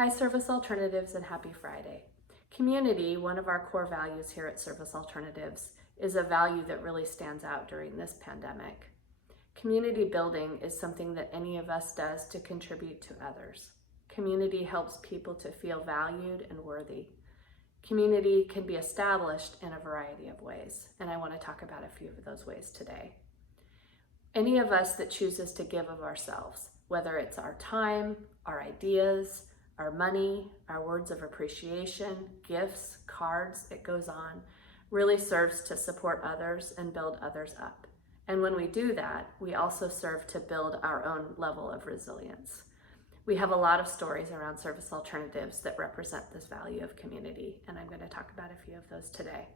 Hi, Service Alternatives, and happy Friday. Community, one of our core values here at Service Alternatives, is a value that really stands out during this pandemic. Community building is something that any of us does to contribute to others. Community helps people to feel valued and worthy. Community can be established in a variety of ways, and I want to talk about a few of those ways today. Any of us that chooses to give of ourselves, whether it's our time, our ideas, our money, our words of appreciation, gifts, cards, it goes on, really serves to support others and build others up. And when we do that, we also serve to build our own level of resilience. We have a lot of stories around Service Alternatives that represent this value of community, and I'm going to talk about a few of those today.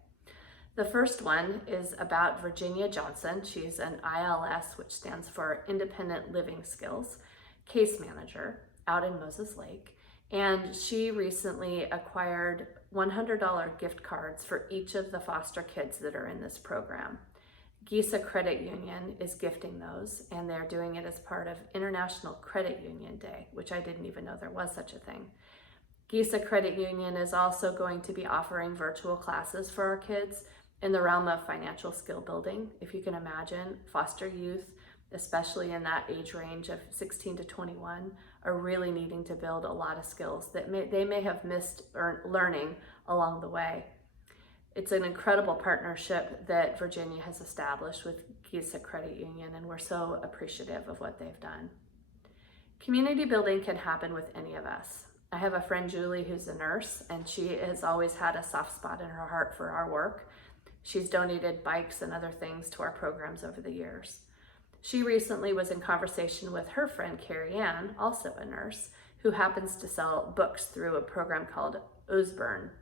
The first one is about Virginia Johnson. She's an ILS, which stands for Independent Living Skills, case manager out in Moses Lake. And she recently acquired $100 gift cards for each of the foster kids that are in this program. GISA Credit Union is gifting those, and they're doing it as part of International Credit Union Day, which I didn't even know there was such a thing. GISA Credit Union is also going to be offering virtual classes for our kids in the realm of financial skill building. If you can imagine, foster youth, especially in that age range of 16 to 21, are really needing to build a lot of skills that they may have missed learning along the way. It's an incredible partnership that Virginia has established with GISA Credit Union, and we're so appreciative of what they've done. Community building can happen with any of us. I have a friend, Julie, who's a nurse, and she has always had a soft spot in her heart for our work. She's donated bikes and other things to our programs over the years. She recently was in conversation with her friend, Carrie Ann, also a nurse, who happens to sell books through a program called Osborne.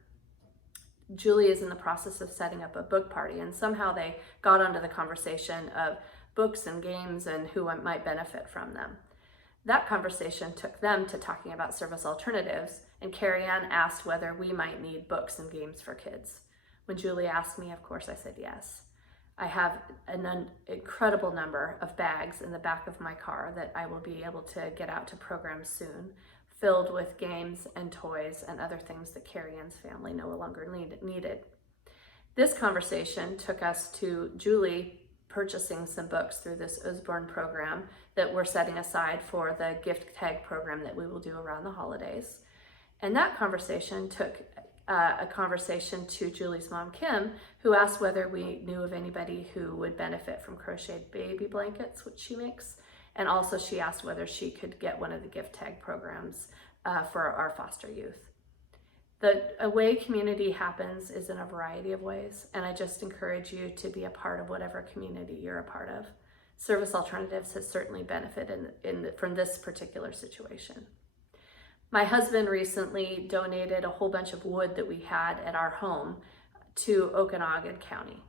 Julie is in the process of setting up a book party, and somehow they got onto the conversation of books and games and who might benefit from them. That conversation took them to talking about Service Alternatives, and Carrie Ann asked whether we might need books and games for kids. When Julie asked me, of course, I said yes. I have an incredible number of bags in the back of my car that I will be able to get out to programs soon, filled with games and toys and other things that Carrie Ann's family no longer needed. This conversation took us to Julie purchasing some books through this Osborne program that we're setting aside for the gift tag program that we will do around the holidays. And that conversation took a conversation to Julie's mom, Kim, who asked whether we knew of anybody who would benefit from crocheted baby blankets, which she makes. And also she asked whether she could get one of the gift tag programs for our foster youth. A way community happens is in a variety of ways, and I just encourage you to be a part of whatever community you're a part of. Service Alternatives has certainly benefited from this particular situation. My husband recently donated a whole bunch of wood that we had at our home to Okanogan County.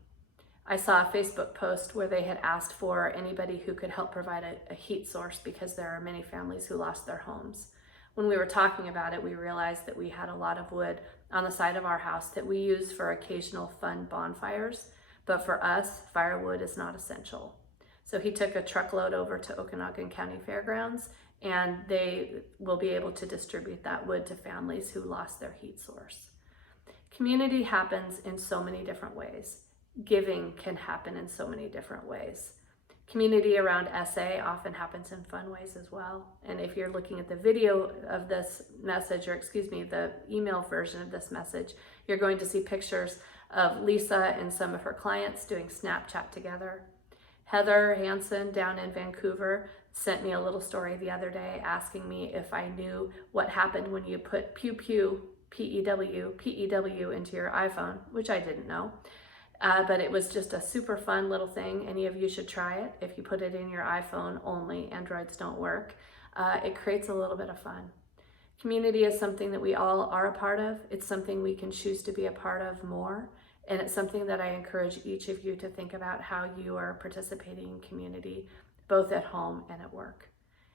I saw a Facebook post where they had asked for anybody who could help provide a heat source because there are many families who lost their homes. When we were talking about it, we realized that we had a lot of wood on the side of our house that we use for occasional fun bonfires, but for us, firewood is not essential. So he took a truckload over to Okanogan County Fairgrounds, and they will be able to distribute that wood to families who lost their heat source. Community happens in so many different ways. Giving can happen in so many different ways. Community around SA often happens in fun ways as well. And if you're looking at the video of this message, or the email version of this message, you're going to see pictures of Lisa and some of her clients doing Snapchat together. Heather Hansen down in Vancouver sent me a little story the other day asking me if I knew what happened when you put pew pew, P-E-W, into your iPhone, which I didn't know. But it was just a super fun little thing. Any of you should try it. If you put it in your iPhone only, Androids don't work. It creates a little bit of fun. Community is something that we all are a part of. It's something we can choose to be a part of more. And it's something that I encourage each of you to think about how you are participating in community, both at home and at work.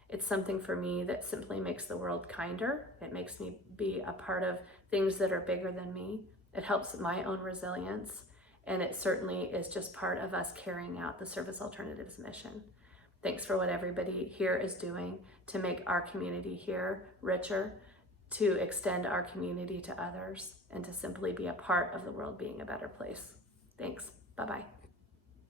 It's something for me that simply makes the world kinder. It makes me be a part of things that are bigger than me. It helps my own resilience. And it certainly is just part of us carrying out the Service Alternatives mission. Thanks for what everybody here is doing to make our community here richer, to extend our community to others, and to simply be a part of the world being a better place. Thanks. Bye-bye.